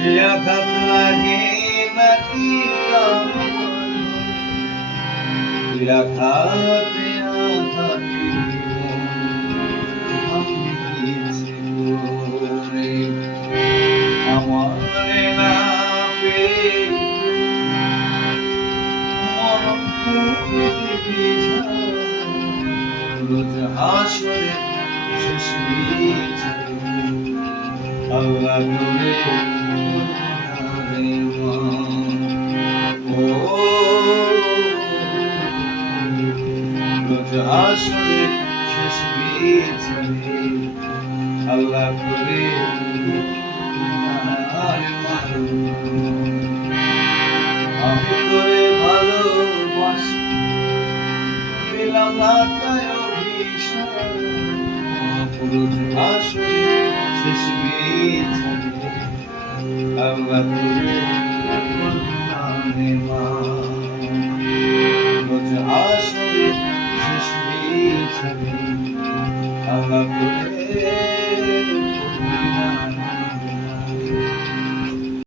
সে আঘাত লাগে নাকি আঘাতে আঘাতে আমি গেছি তোরে আমারে না পেয়ে মরণ পৃথিবী রোজ হাসরে শেষ বিচারে আল্লাহ করে রোজ হাসরে শেষ বিচারে আল্লাহ করে আমি তোরে ভালোবাসি দিলাম না তাই অভিশাপ রোজ হাসরে শেষ বিচারে আল্লাহ করে রোজ হাসরে শেষ বিচারে আল্লাহ করে